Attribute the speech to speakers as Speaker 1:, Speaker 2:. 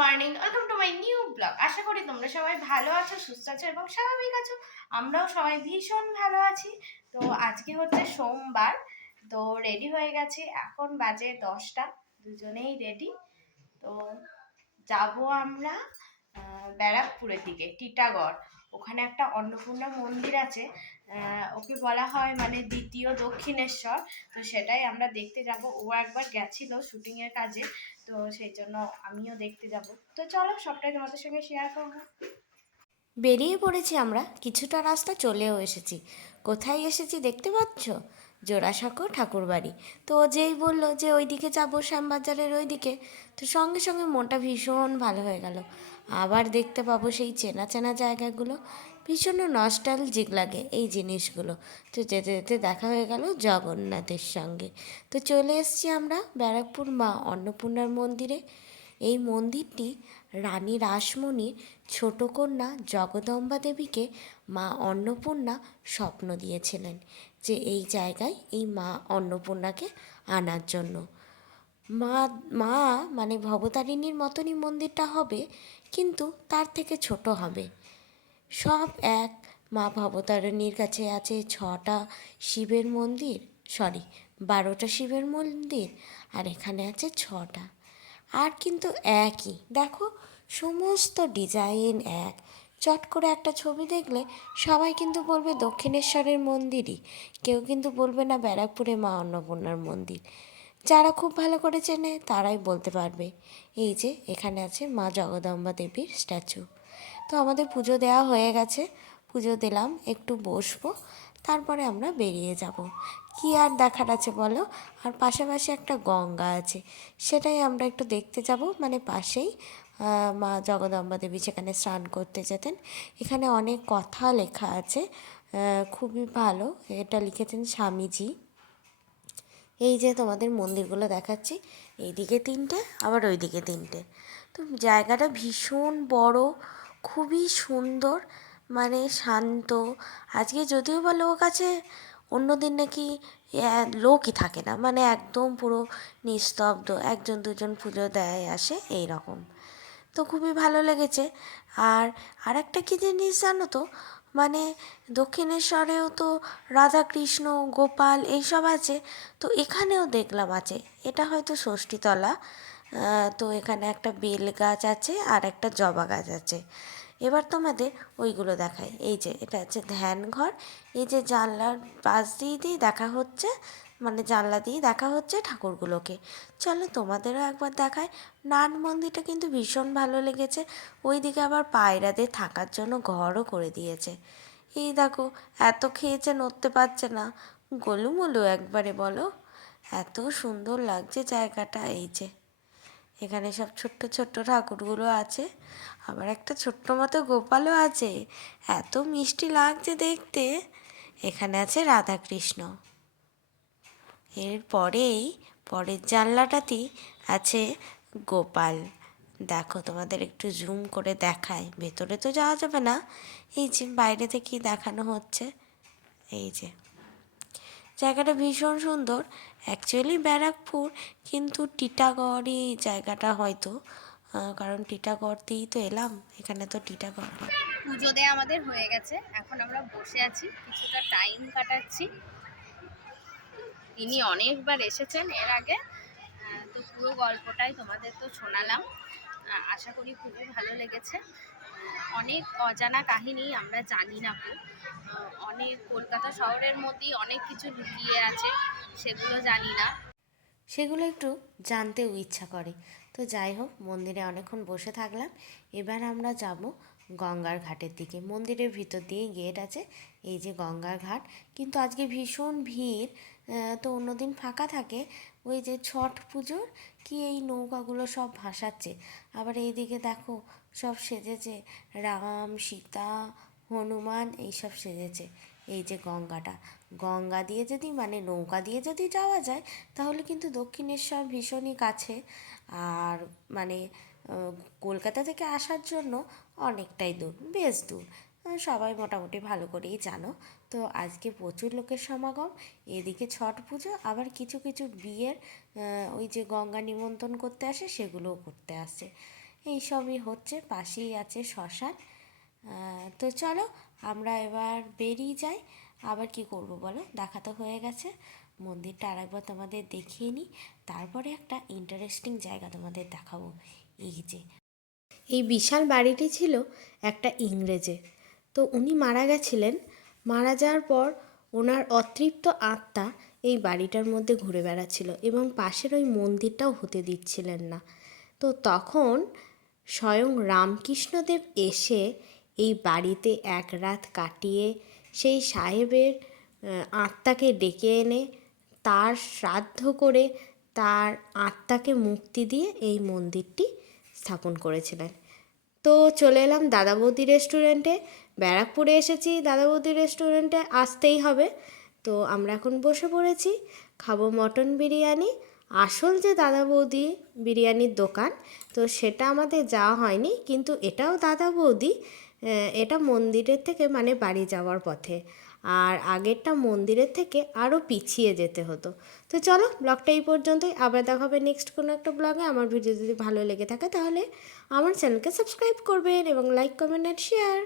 Speaker 1: Morning welcome to my new blog আশা করি তোমরা সবাই ভালো আছো, সুস্থ আছো এবং স্বাভাবিক আছো। আমরাও সবাই ভীষণ ভালো আছি। তো আজকে হচ্ছে সোমবার, তো রেডি হয়ে গেছে। এখন বাজে দশটা, দুজনেই রেডি তো যাব আমরা ব্যারাকপুরের দিকে, টিটাগড়। ওখানে একটা অন্নপূর্ণা মন্দির আছে। ওকে বলা হয় মানে দ্বিতীয় দক্ষিণেশ্বর। তো সেটাই আমরা দেখতে যাব। ও একবার গেছিল শুটিংয়ের কাজে। তো সেই জন্য আমিও দেখতে যাব। তো চলো, সবটাই তোমাদের সঙ্গে শেয়ার করব।
Speaker 2: বেরিয়ে পড়েছি আমরা, কিছুটা রাস্তা চলেও এসেছি। কোথায় এসেছি দেখতে পাচ্ছ? জোড়াসাঁকো ঠাকুরবাড়ি। তো যেই বলল যে ওইদিকে যাব শ্যামবাজারের ওইদিকে, তো সঙ্গে সঙ্গে মনটা ভীষণ ভালো হয়ে গেল। আবার দেখতে পাবো সেই চেনা চেনা জায়গাগুলো। ভীষণ নস্টালজিক লাগে এই জিনিসগুলো। তো যেতে যেতে দেখা হয়ে গেল জগন্নাথের সঙ্গে। তো চলে এসেছি আমরা ব্যারাকপুর মা অন্নপূর্ণার মন্দিরে। এই মন্দিরটি রানী রাসমণির ছোট কন্যা জগদম্বা দেবীকে মা অন্নপূর্ণা স্বপ্ন দিয়েছিলেন যে এই জায়গায় এই মা অন্নপূর্ণাকে আনার জন্য। মা মা মানে ভবতারিণীর মতনই মন্দিরটা হবে, কিন্তু তার থেকে ছোট হবে। সব এক। মা ভবতারিণীর কাছে আছে ছটা শিবের মন্দির সরি বারোটা শিবের মন্দির, আর এখানে আছে ছটা। আর কিন্তু একই। দেখো, সমস্ত ডিজাইন এক। চট করে একটা ছবি দেখলে সবাই কিন্তু বলবে দক্ষিণেশ্বরের মন্দিরই। কেউ কিন্তু বলবে না ব্যারাকপুরে মা অন্নপূর্ণার মন্দির। যারা খুব ভালো করে চেনে তারাই বলতে পারবে। এই যে, এখানে আছে মা জগদম্বা দেবীর স্ট্যাচু তো আমাদের পুজো দেওয়া হয়ে গেছে। পুজো দিলাম, একটু বসবো, তারপরে আমরা বেরিয়ে যাব। কি আর দেখার আছে বলো? আর পাশাপাশি একটা গঙ্গা আছে, সেটাই আমরা একটু দেখতে যাব। মানে পাশেই মা জগদম্বা দেবী সেখানে স্নান করতে যেতেন। এখানে অনেক কথা লেখা আছে খুবই ভালো। এটা লিখেছেন স্বামীজি। এই যে তোমাদের মন্দিরগুলো দেখাচ্ছি, এইদিকে তিনটে, আবার ওইদিকে তিনটে। তো জায়গাটা ভীষণ বড় খুবই সুন্দর মানে শান্ত। আজকে যদিও বা লোক আছে, অন্যদিন নাকি লোকই থাকে না। মানে একদম পুরো নিস্তব্ধ, একজন দুজন পুজো দেয়, আসে এই রকম তো খুবই ভালো লেগেছে। আর আরেকটা কী জিনিস জানো তো? মানে দক্ষিণেশ্বরেও তো রাধাকৃষ্ণ, গোপাল, এইসব আছে। তো এখানেও দেখলাম আছে। এটা হয়তো ষষ্ঠীতলা। তো এখানে একটা বেল গাছ আছে আর একটা জবা গাছ আছে। এবার তোমাদের ওইগুলো দেখায় এই যে, এটা হচ্ছে ধ্যান ঘর। এই যে জানলার পাশ দিয়ে দিয়ে দেখা হচ্ছে মানে জানলা দিয়ে দেখা হচ্ছে ঠাকুরগুলোকে। চলো তোমাদেরও একবার দেখায় নাট মন্দিরটা কিন্তু ভীষণ ভালো লেগেছে। ওইদিকে আবার পায়রাদের থাকার জন্য ঘরও করে দিয়েছে। এই দেখো, এত খেয়েছে, নড়তে পারছে না। গোলুমোলু একবারে বলো। এত সুন্দর লাগছে জায়গাটা, এই যে। এখানে সব ছোট্ট ছোট্ট ঠাকুরগুলো আছে। আবার একটা ছোট্ট মতো গোপালও আছে। এত মিষ্টি লাগছে দেখতে। এখানে আছে রাধাকৃষ্ণ। এরপরেই পরের জানলাটাতেই আছে গোপাল। দেখো তোমাদের একটু জুম করে দেখায় ভেতরে তো যাওয়া যাবে না। এই যে বাইরে থেকেই দেখানো হচ্ছে। এই যে। জায়গাটা ভীষণ সুন্দর। অ্যাকচুয়ালি ব্যারাকপুর কিন্তু টিটাগড়ই জায়গাটা হয়তো। কারণ টিটাগড় দিয়েই তো এলাম, এখানে তো টিটাগড়।
Speaker 1: পুজো দেওয়া আমাদের হয়ে গেছে, এখন আমরা বসে আছি, কিছুটা টাইম কাটাচ্ছি। তিনি অনেকবার এসেছেন এর আগে তো পুরো গল্পটাই তোমাদের তো শোনালাম। আশা করি খুবই ভালো লেগেছে। অনেক অজানা কাহিনী আমরা জানি না খুব। অনেক কলকাতা শহরের মধ্যেই অনেক কিছু লুকিয়ে আছে, সেগুলো জানি না।
Speaker 2: সেগুলো একটু জানতেও ইচ্ছা করে। তো যাই হোক, মন্দিরে অনেকক্ষণ বসে থাকলাম। এবার আমরা যাব গঙ্গার ঘাটের দিকে। মন্দিরের ভিতর দিয়ে গেট আছে, এই যে গঙ্গার ঘাট। কিন্তু আজকে ভীষণ ভিড় তো অন্যদিন ফাঁকা থাকে। ওই যে ছট পুজোর কি এই নৌকাগুলো সব ভাসাচ্ছে। আবার এইদিকে দেখো সব সেজেছে, রাম, সীতা হনুমান এইসব সেজেছে। এই যে গঙ্গাটা। গঙ্গা দিয়ে যদি মানে নৌকা দিয়ে যদি যাওয়া যায়, তাহলে কিন্তু দক্ষিণেশ্বর ভীষণই কাছে। আর মানে কলকাতা থেকে আসার জন্য অনেকটাই দূর, বেশ দূর। সবাই মোটামুটি ভালো করেই জানো। তো আজকে প্রচুর লোকের সমাগম, এদিকে ছট পুজো, আবার কিছু কিছু বিয়ের ওই যে গঙ্গা নিমন্ত্রণ করতে আসে, সেগুলোও করতে আসে। এই সবই হচ্ছে, পাশেই আছে শ্মশান। তো চলো, আমরা এবার বেরিয়ে যাই। আবার কি করব বলো? দেখা তো হয়ে গেছে। মন্দিরটা আরেকবার তোমাদের দেখিয়ে নিই। তারপরে একটা ইন্টারেস্টিং জায়গা তোমাদের দেখাবো। এই যে, এই বিশাল বাড়িটি ছিল একটা ইংরেজে তো উনি মারা গেছিলেন। মারা যাওয়ার পর ওনার অতৃপ্ত আত্মা এই বাড়িটার মধ্যে ঘুরে বেড়াচ্ছিল এবং পাশের ওই মন্দিরটাও হতে দিচ্ছিলেন না। তো তখন স্বয়ং রামকৃষ্ণদেব এসে এই বাড়িতে এক রাত কাটিয়ে সেই সাহেবের আত্মাকে ডেকে এনে তার শ্রাদ্ধ করে তার আত্মাকে মুক্তি দিয়ে এই মন্দিরটি স্থাপন করেছিলেন। তো চলে এলাম দাদা বৌদি রেস্টুরেন্টে ব্যারাকপুরে এসেছি দাদা বৌদি রেস্টুরেন্টে আসতেই হবে। তো আমরা এখন বসে পড়েছি, খাব মটন বিরিয়ানি। আসল যে দাদা বৌদি বিরিয়ানির দোকান, তো সেটা আমাদের যাওয়া হয়নি, কিন্তু এটাও দাদা বৌদি এটা মন্দিরের থেকে মানে বাড়ি যাওয়ার পথে। আর আগেরটা মন্দিরের থেকে আরও পিছিয়ে যেতে হতো। তো চলো ব্লগটা এই পর্যন্তই। আবার দেখা হবে নেক্সট কোনো একটা ব্লগে আমার ভিডিও যদি ভালো লেগে থাকে তাহলে আমার চ্যানেলকে সাবস্ক্রাইব করবেন এবং লাইক কমেন্ট অ্যান্ড শেয়ার